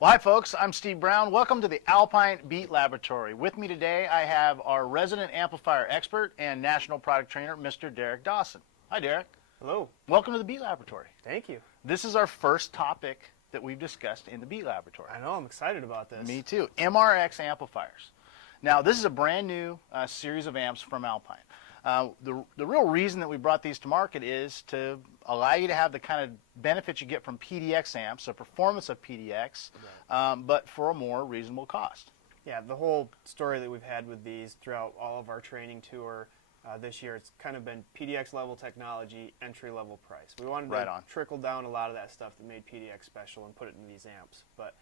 Well, hi folks, I'm Steve Brown. Welcome to the Alpine Beat Laboratory. With me today I have our resident amplifier expert and national product trainer, Mr. Derek Dawson. Hi Derek. Hello. Welcome to the Beat Laboratory. Thank you. This is our first topic that we've discussed in the Beat Laboratory. I know, I'm excited about this. Me too. Mrx Amplifiers. Now this is a brand new series of amps from Alpine. The real reason that we brought these to market is to allow you to have the kind of benefits you get from PDX amps, so performance of PDX, right. But for a more reasonable cost. Yeah, the whole story that we've had with these throughout all of our training tour this year, it's kind of been PDX level technology, entry level price. We wanted to trickle down a lot of that stuff that made PDX special and put it in these amps. But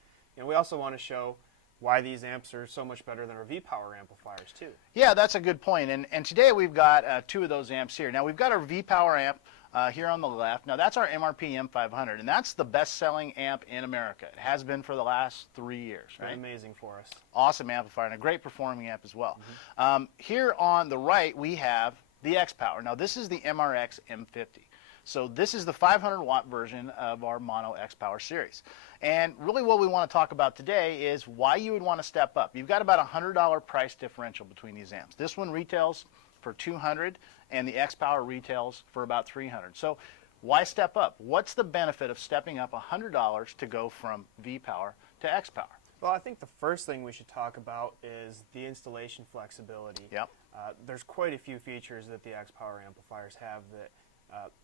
we also want to show why these amps are so much better than our V-Power amplifiers too. Yeah, that's a good point. And today we've got two of those amps here. Now we've got our V-Power amp here on the left. Now that's our MRP M500, and that's the best-selling amp in America. It has been for the last 3 years, right? Amazing for us. Awesome amplifier and a great performing amp as well. Here on the right we have the X-Power. Now this is the Mrx M50. So this is the 500-watt version of our mono X-Power series. And really what we want to talk about today is why you would want to step up. You've got about a $100 price differential between these amps. This one retails for $200 and the X-Power retails for about $300. So why step up? What's the benefit of stepping up $100 to go from V-Power to X-Power? Well, I think the first thing we should talk about is the installation flexibility. Yep. There's quite a few features that the X-Power amplifiers have that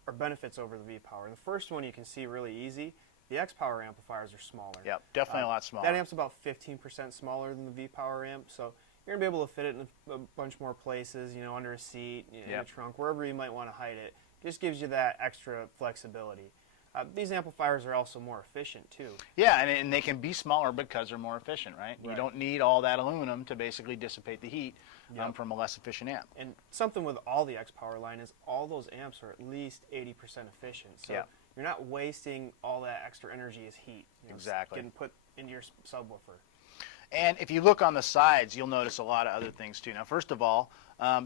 are benefits over the V-Power. The first one you can see really easy. The X-Power amplifiers are smaller. Yep, definitely a lot smaller. That amp's about 15% smaller than the V-Power amp, so you're going to be able to fit it in a bunch more places, under a seat, in a trunk, wherever you might want to hide it. It just gives you that extra flexibility. These amplifiers are also more efficient, too. Yeah, and they can be smaller because they're more efficient, right? You don't need all that aluminum to basically dissipate the heat from a less efficient amp. And something with all the X-Power line is all those amps are at least 80% efficient. So you're not wasting all that extra energy as heat. Exactly. Getting put into your subwoofer. And if you look on the sides, you'll notice a lot of other things, too. Now, first of all,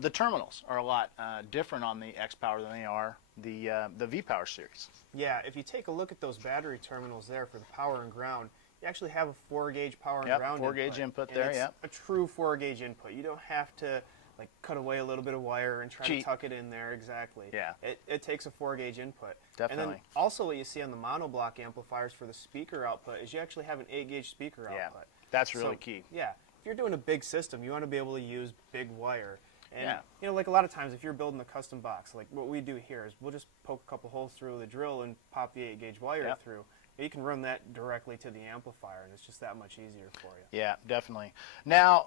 the terminals are a lot different on the X-Power than they are the V-Power series. Yeah, if you take a look at those battery terminals there for the power and ground, you actually have a 4-gauge power and ground 4-gauge input there, it's a true 4-gauge input. You don't have to cut away a little bit of wire and try to tuck it in there. Exactly. Yeah. It takes a 4-gauge input. Definitely. And then also what you see on the monoblock amplifiers for the speaker output is you actually have an 8-gauge speaker output. That's really key. Yeah. If you're doing a big system, you want to be able to use big wire. And, like a lot of times if you're building a custom box, like what we do here is we'll just poke a couple holes through the drill and pop the 8-gauge wire through. You can run that directly to the amplifier, and it's just that much easier for you. Yeah, definitely. Now,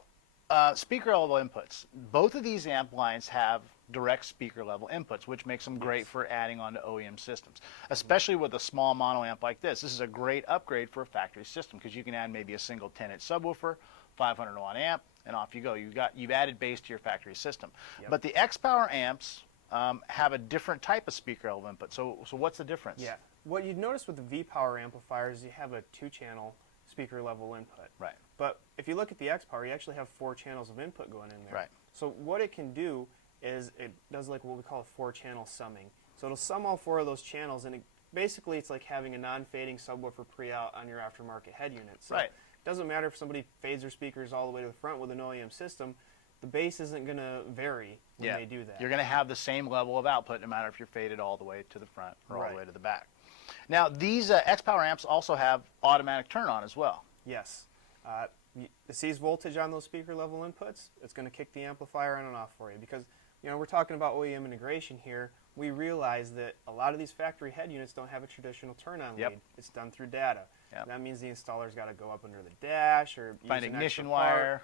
speaker level inputs. Both of these amp lines have direct speaker level inputs, which makes them great for adding onto OEM systems, especially with a small mono amp like this. This is a great upgrade for a factory system because you can add maybe a single 10-inch subwoofer, 500-watt amp, and off you go. You've added bass to your factory system. But the X-Power amps have a different type of speaker level input. So what's the difference? Yeah. What you'd notice with the V-Power amplifiers, you have a 2-channel speaker level input. Right. But if you look at the X-Power, you actually have 4 channels of input going in there. Right. So what it can do is it does what we call a 4-channel summing. So it'll sum all 4 of those channels, and basically it's like having a non-fading subwoofer pre-out on your aftermarket head unit. So it doesn't matter if somebody fades their speakers all the way to the front with an OEM system, the bass isn't going to vary when they do that. You're going to have the same level of output no matter if you're faded all the way to the front or all the way to the back. Now, these X-Power amps also have automatic turn-on as well. Yes. It sees voltage on those speaker level inputs. It's going to kick the amplifier on and off for you because, we're talking about OEM integration here. We realize that a lot of these factory head units don't have a traditional turn-on lead. It's done through data. That means the installer's got to go up under the dash or find use ignition wire.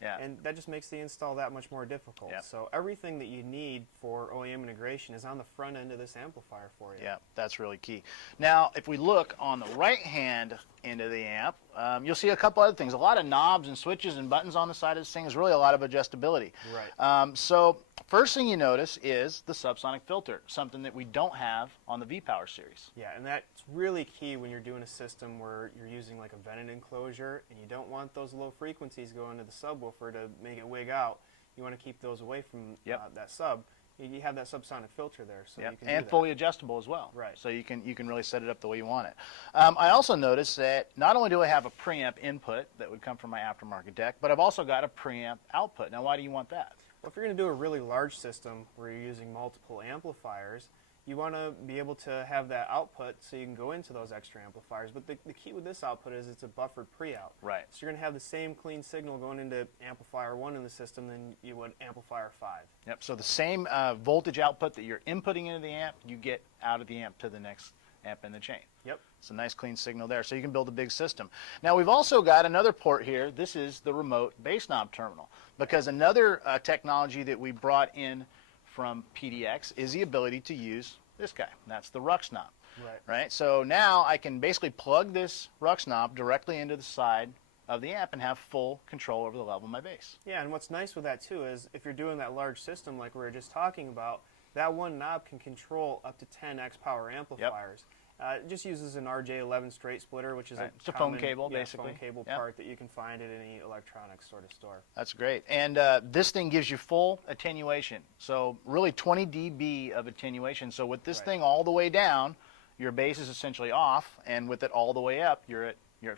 And that just makes the install that much more difficult. So everything that you need for OEM integration is on the front end of this amplifier for you. Yeah, that's really key. Now, if we look on the right-hand end of the amp, you'll see a couple other things. A lot of knobs and switches and buttons on the side of this thing is really a lot of adjustability. Right. So first thing you notice is the Subsonic Filter, something that we don't have on the V-Power series. Yeah, and that's really key when you're doing a system where you're using like a vented enclosure and you don't want those low frequencies going to the subwoofer to make it wig out. You want to keep those away from that sub. You have that subsonic filter there, so yep. you can and do fully adjustable as well. Right. So you can really set it up the way you want it. I also noticed that not only do I have a preamp input that would come from my aftermarket deck, but I've also got a preamp output. Now, why do you want that? Well, if you're going to do a really large system where you're using multiple amplifiers, you want to be able to have that output so you can go into those extra amplifiers. But the key with this output is it's a buffered pre-out. Right. So you're going to have the same clean signal going into amplifier 1 in the system than you would amplifier 5. Yep. So the same voltage output that you're inputting into the amp, you get out of the amp to the next amp in the chain. Yep. It's a nice clean signal there, so you can build a big system. Now we've also got another port here. This is the remote bass knob terminal, because another technology that we brought in from PDX is the ability to use this guy. And that's the Mrx knob. Right. So now I can basically plug this Mrx knob directly into the side of the amp and have full control over the level of my bass. Yeah, and what's nice with that too is if you're doing that large system like we were just talking about, that one knob can control up to 10 X power amplifiers. Yep. It just uses an RJ11 straight splitter, which is it's a phone cable, basically. Phone cable part that you can find at any electronics sort of store. That's great. And this thing gives you full attenuation. So really 20 dB of attenuation. So with this thing all the way down, your bass is essentially off, and with it all the way up, you're at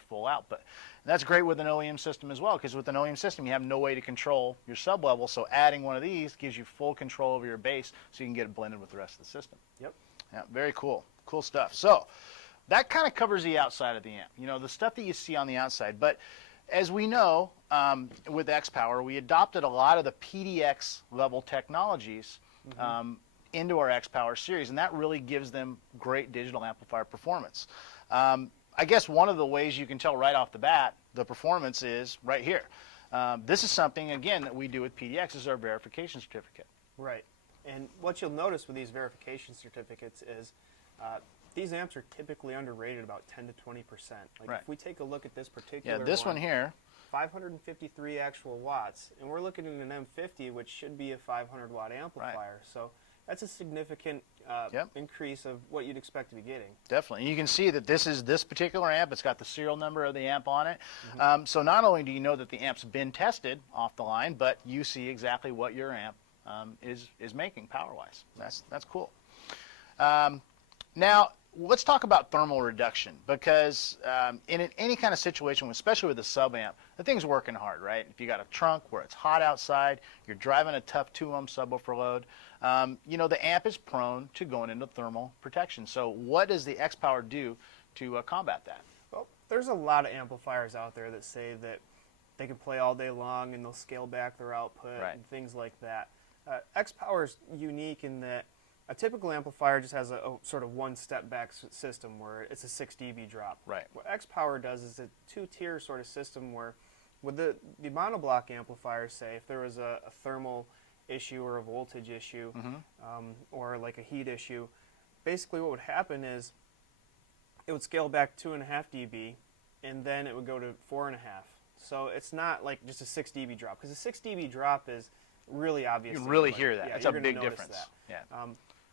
full output. And that's great with an OEM system as well, because with an OEM system, you have no way to control your sub-level. So adding one of these gives you full control over your bass, so you can get it blended with the rest of the system. Yep. Yeah, very cool. Cool stuff. So that kind of covers the outside of the amp, you know, the stuff that you see on the outside. But as we know, with X-Power, we adopted a lot of the PDX level technologies into our X-Power series, and that really gives them great digital amplifier performance. I guess one of the ways you can tell right off the bat the performance is right here. This is something, again, that we do with PDX is our verification certificate. Right. And what you'll notice with these verification certificates is these amps are typically underrated about 10 to 20%. Like if we take a look at this particular this one here, 553 actual watts, and we're looking at an M50, which should be a 500 watt amplifier. So that's a significant increase of what you'd expect to be getting. Definitely. And you can see that this particular amp, it's got the serial number of the amp on it. So not only do you know that the amp's been tested off the line, but you see exactly what your amp is making power-wise. That's cool. Now, let's talk about thermal reduction, because in any kind of situation, especially with a sub-amp, the thing's working hard, right? If you got a trunk where it's hot outside, you're driving a tough 2-ohm subwoofer load, you know, the amp is prone to going into thermal protection. So what does the X-Power do to combat that? Well, there's a lot of amplifiers out there that say that they can play all day long and they'll scale back their output and things like that. X-Power is unique in that a typical amplifier just has a sort of one-step back system where it's a 6 dB drop. Right. What X-Power does is a two-tier sort of system where with the monoblock amplifiers, say, if there was a thermal issue or a voltage issue or like a heat issue, basically what would happen is it would scale back 2.5 dB and then it would go to 4.5. So it's not like just a 6 dB drop, because a 6 dB drop is really obvious. You can really hear that. It's a big difference.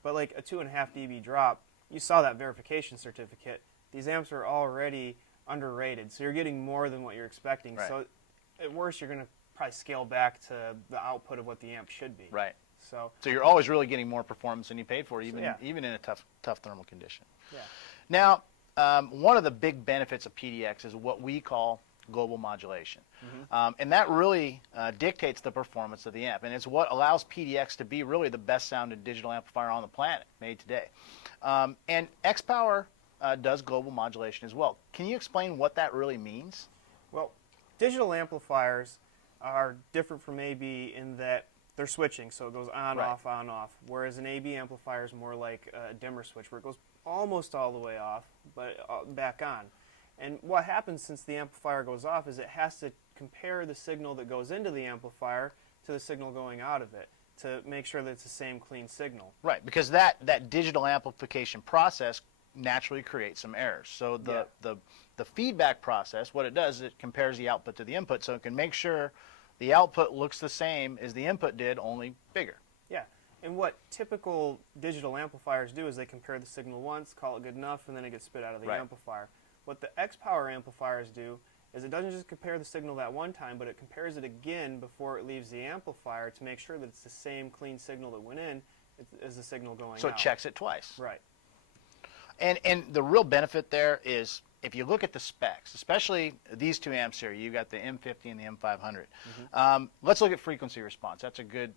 But like a 2.5 dB drop, you saw that verification certificate. These amps are already underrated, so you're getting more than what you're expecting. Right. So at worst, you're going to probably scale back to the output of what the amp should be. Right. So you're always really getting more performance than you paid for, even in a tough thermal condition. Yeah. Now, one of the big benefits of PDX is what we call global modulation. And that really dictates the performance of the amp, and it's what allows PDX to be really the best sounding digital amplifier on the planet made today. And X-Power does global modulation as well. Can you explain what that really means? Well, digital amplifiers are different from AB in that they're switching, so it goes on, off, on, off, whereas an AB amplifier is more like a dimmer switch where it goes almost all the way off, but back on. And what happens since the amplifier goes off is it has to compare the signal that goes into the amplifier to the signal going out of it to make sure that it's the same clean signal. Right, because that digital amplification process naturally creates some errors. So the feedback process, what it does is it compares the output to the input, so it can make sure the output looks the same as the input did, only bigger. Yeah, and what typical digital amplifiers do is they compare the signal once, call it good enough, and then it gets spit out of the amplifier. What the X-Power amplifiers do is it doesn't just compare the signal that one time, but it compares it again before it leaves the amplifier to make sure that it's the same clean signal that went in, is the signal going So out. it checks it twice. Right. And the real benefit there is if you look at the specs, especially these two amps here, you got the M50 and the M500. Let's look at frequency response. That's a good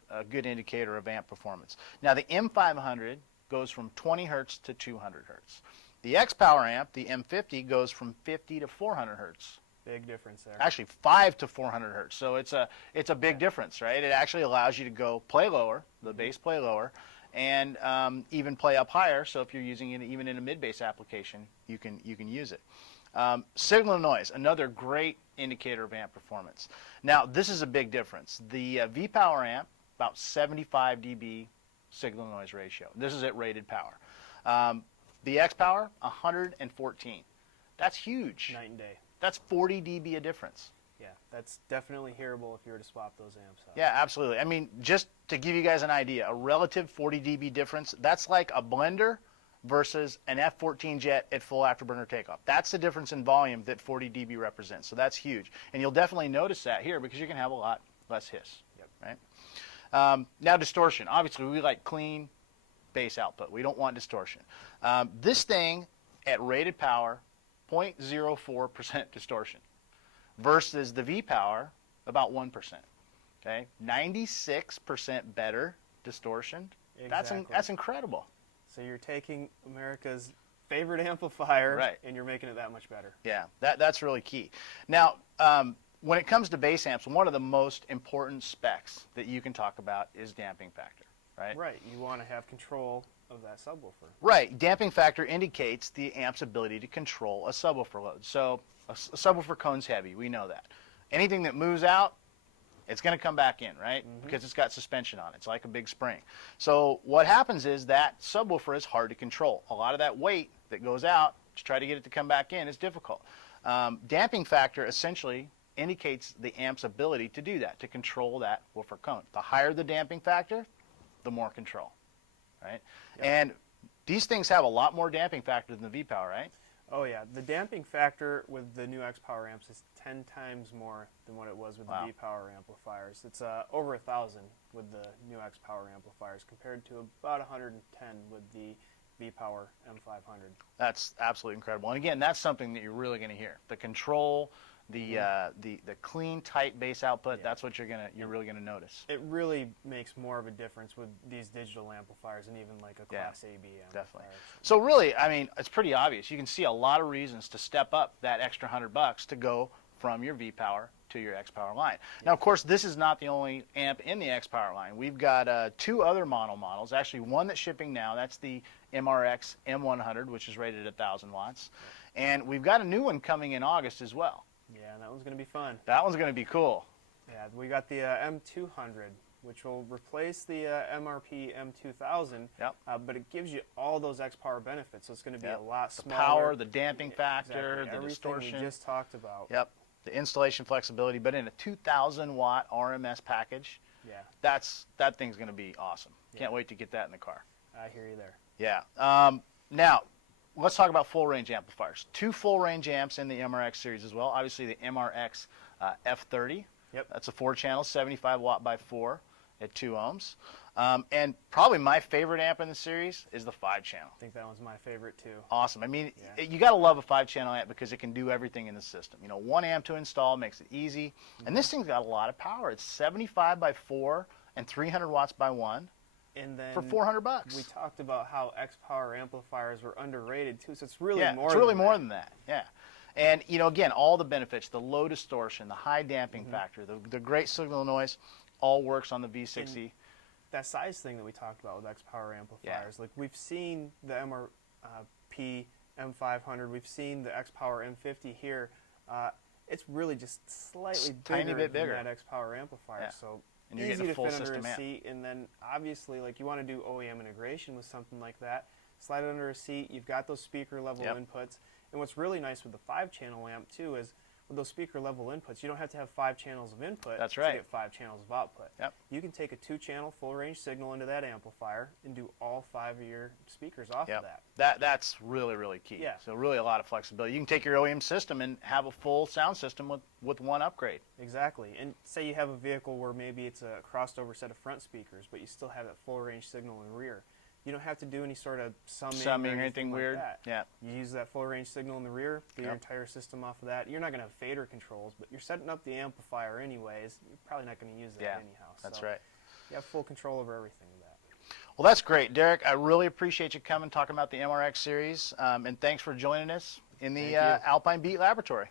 indicator of amp performance. Now the M500 goes from 20 hertz to 200 hertz. The X Power amp, the M50, goes from 50 to 400 hertz. Big difference there. Actually 5 to 400 hertz. So it's a big difference, right? It actually allows you to go play lower, the bass play lower, and even play up higher. So if you're using it even in a mid-bass application, you can use it. Signal to noise, another great indicator of amp performance. Now this is a big difference. The V-Power amp, about 75 dB signal to noise ratio. This is at rated power. The X Power, 114. That's huge. Night and day. That's 40 dB a difference. Yeah, that's definitely hearable if you were to swap those amps out. Yeah, absolutely. I mean, just to give you guys an idea, a relative 40 dB difference, that's like a blender versus an F-14 jet at full afterburner takeoff. That's the difference in volume that 40 dB represents. So that's huge. And you'll definitely notice that here because you can have a lot less hiss. Yep. Right? Now distortion. Obviously, we like clean bass output. We don't want distortion. This thing at rated power, 0.04% distortion versus the V-Power, about 1%. Okay, 96% better distortion. Exactly. That's incredible. So you're taking America's favorite amplifier, Right, and you're making it that much better. Yeah, that's really key. Now, when it comes to bass amps, one of the most important specs that you can talk about is damping factor, right? Right. You want to have control of that subwoofer. Right. Damping factor indicates the amp's ability to control a subwoofer load. So a subwoofer cone's heavy. We know that. Anything that moves out, it's going to come back in, right? Because it's got suspension on it. It's like a big spring. So what happens is that subwoofer is hard to control. A lot of that weight that goes out to try to get it to come back in is difficult. Damping factor essentially indicates the amp's ability to do that, to control that woofer cone. The higher the damping factor, the more control, right? Yep. And these things have a lot more damping factor than the V-Power, right? Oh yeah, the damping factor with the new X Power amps is 10 times more than what it was with the V Power amplifiers. It's over 1,000 with the new X Power amplifiers compared to about 110 with the V Power M500. That's absolutely incredible. And again, that's something that you're really going to hear. The control, the clean, tight bass output. Yeah. That's what you're really gonna notice. It really makes more of a difference with these digital amplifiers and even like a Class AB amplifier. Definitely. So really, I mean, it's pretty obvious. You can see a lot of reasons to step up that extra $100 to go from your V-Power to your X Power line. Now, of course, this is not the only amp in the X Power line. We've got 2 other models. Actually, one that's shipping now. That's the Mrx M100, which is rated at 1,000 watts. And we've got a new one coming in August as well. Yeah, that one's going to be fun. That one's going to be cool. Yeah, we got the M200, which will replace the MRP M2000, yep. But it gives you all those X Power benefits, so it's going to be a lot smaller. The power, the damping factor, exactly. the distortion. We just talked about. Yep, the installation flexibility, but in a 2,000 watt RMS package. Yeah. That thing's going to be awesome. Can't wait to get that in the car. I hear you there. Yeah. Now, let's talk about full range amplifiers. 2 full range amps in the MRX series as well. Obviously the MRX F30. Yep. That's a 4-channel, 75 watt by 4 at 2 ohms. And probably my favorite amp in the series is the 5-channel. I think that one's my favorite too. Awesome. I mean, you got to love a 5-channel amp because it can do everything in the system. You know, 1 amp to install makes it easy. And this thing's got a lot of power. It's 75 by 4 and 300 watts by 1. And then for $400. We talked about how X Power amplifiers were underrated too, so it's really more. It's really more than that. Yeah, and you know, again, all the benefits: the low distortion, the high damping factor, the great signal noise, all works on the V60. And that size thing that we talked about with X Power amplifiers, like we've seen the MRP M500, we've seen the X Power M50 here. It's really just slightly tiny bit bigger than that X Power amplifier. So. And you're easy getting a full to fit under system a amp. seat, and then obviously, like you want to do OEM integration with something like that. Slide it under a seat. You've got those speaker level inputs. And what's really nice with the 5-channel amp too is with those speaker level inputs, you don't have to have 5 channels of input That's to right. get 5 channels of output. Yep. You can take a 2-channel full range signal into that amplifier and do all 5 of your speakers off of that. That's really, really key. Yeah. So really a lot of flexibility. You can take your OEM system and have a full sound system with one upgrade. Exactly. And say you have a vehicle where maybe it's a crossed over set of front speakers, but you still have that full range signal in rear. You don't have to do any sort of summing or anything weird. Like that. Yeah. You use that full range signal in the rear, do your entire system off of that. You're not going to have fader controls, but you're setting up the amplifier anyways. You're probably not going to use that anyhow. That's so right. You have full control over everything with that. Well, that's great, Derek. I really appreciate you coming talking about the MRX series, and thanks for joining us in the Alpine Beat Laboratory.